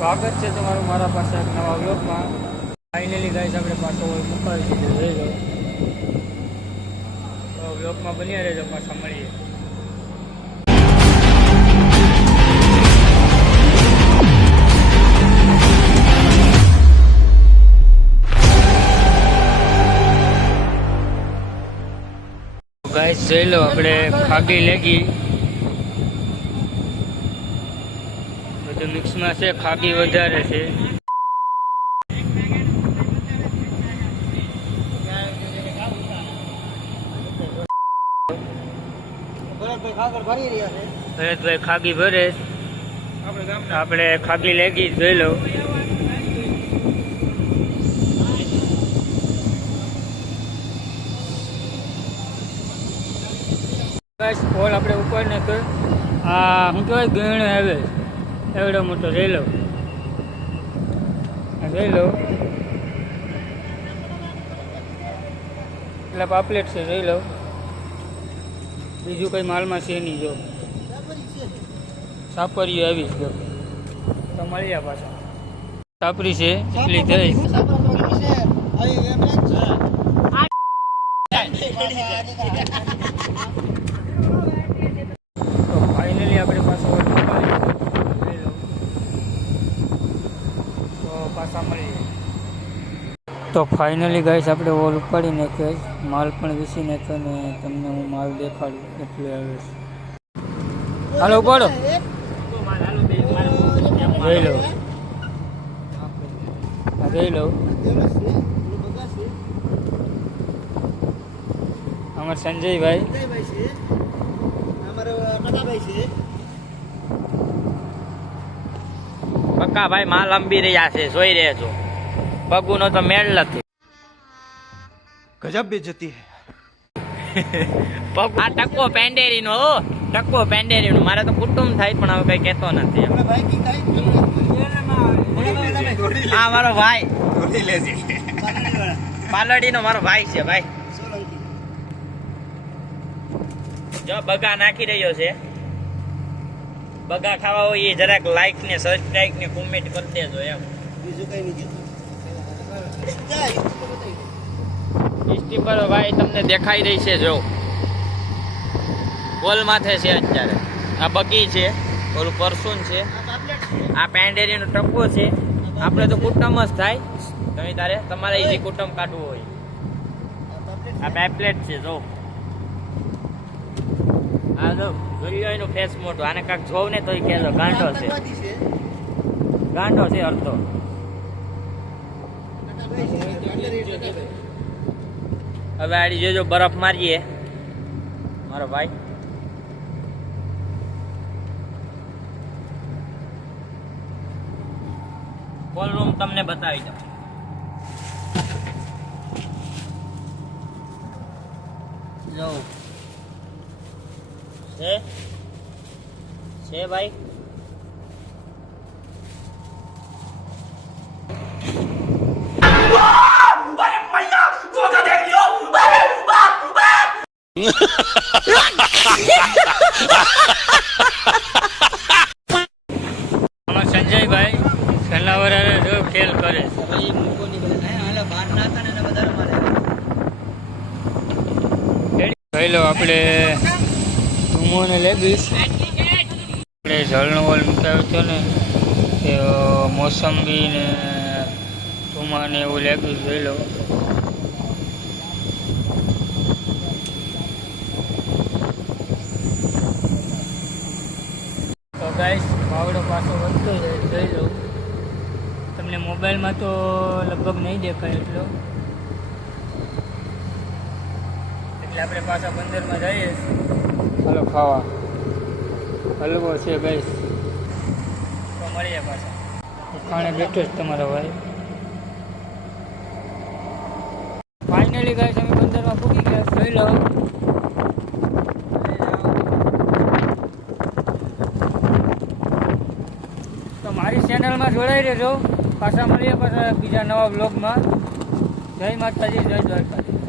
સ્વાગત છે તમારું મારા પાસે એક નવા વ્લોગમાં. ફાઇનલી ગાઈસ આપણે પાછો હોય મુકાવી દીધું જોઈ લો. તો વ્લોગમાં બન્યા રહેજો, પાછા મળીએ. ગાઈસ જોઈ લો, આપણે ખાગી લેગી. બધું મિક્સમાં છે ખાગી વધારે છે. ભરતભાઈ ખાગી ભરે. આપણે ખાગી લેગી જોઈ લો બસ ફોલ આપણે ઉપર ને તો આ શું કહેવાય ગણ આવે. એવડો મોટો જોઈ લો આ જોઈ લો એટલે પાપલેટ છે જોઈ લો બીજું કંઈ માલમાં છે નહીં જો. સાપરીઓ આવી જ જો તો મળ્યા પાછા. સાપરી છે એટલી થઈ તો ફાઇનલી આપણે પાછો લઈ લો તો પાછા મળીએ તો ફાઇનલી ગાઈસ આપણે ઓલ ઉપાડી નાખ્યો માલ પણ વીસી નાખ્યો ને તમને હું માલ દેખાડું એટલે આવે હાલો ઉપાડો. જોઈ લો. હા જોઈ લો. અમાર સંજયભાઈ. પક્કા ભાઈ માલ અંબી રહ્યા છે જોઈ રહ્યા છો. પગુનો તો મેળ નથી. ગજબ બેજતી હે. આ ટકો પેન્ડેરીનો ઓ ટકો પેન્ડેરીનો મારે તો કુટુંબ થાય પણ હવે કઈ કહેતો નથી મારો ભાઈ. પાલડી નો છે ભાઈ. જો બગા નાખી રહ્યો છે. બગા ખાવા હોય એ જરાક લાઈક ને સબસ્ક્રાઈબ ને કોમેન્ટ કરી દેજો એમ. બીજું કઈ નહીં પર ભાઈ તમને દેખાઈ રહી છે જો. ગોલ માથે છે અત્યારે. આ બગી છે ઓલું પરસુન છે. આ પેન્ડેરીનો ટપ્પો છે. આપણે તો કુટુંબ જ થાય. તમે તારે તમારે ઈજી કુટુંબ કાઢવું હોય. આ પેપલેટ છે જો. આ જો જોઈ એનું ફેસ મોટું. આને કાંઈક જોવ ને તોય કહેજો. ગાંડો છે. ગાંડો છે અડધો. હવે આડી જોજો બરફ મારીએ. મારો ભાઈ. કોલ રૂમ તમને બતાવી દઉં. જો. છે? છે ભાઈ અમાર સંજયભાઈ સલાવર જો કરે. જોઈ લો આપણે ધૂમો ને લેગીશ આપણે જળનો વોલ મૂકાવ્યો હતો ને તે મોસંબી ને ધુમા ને એવું લેગીશ જોઈ લો તો ગાઈસ પાવડો પાછો વધતો જાય જોઈ લઉં તમને મોબાઈલમાં તો લગભગ નહીં દેખાય એટલો. એટલે આપણે પાછા બંદરમાં જઈએ. હલો ખાવા. હલવો છે ભાઈ તો મળીએ પાછા. ખાણે બેઠો જ તમારો ભાઈ. ફાઇનલી ગાઈસ અમે બંદરમાં પૂકી ગયા. જોઈ લો. તો મારી ચેનલમાં જોડાઈ રહેજો. પાછા મળીએ પાછા બીજા નવા બ્લોગમાં જય માતાજી જય દ્વારકાજી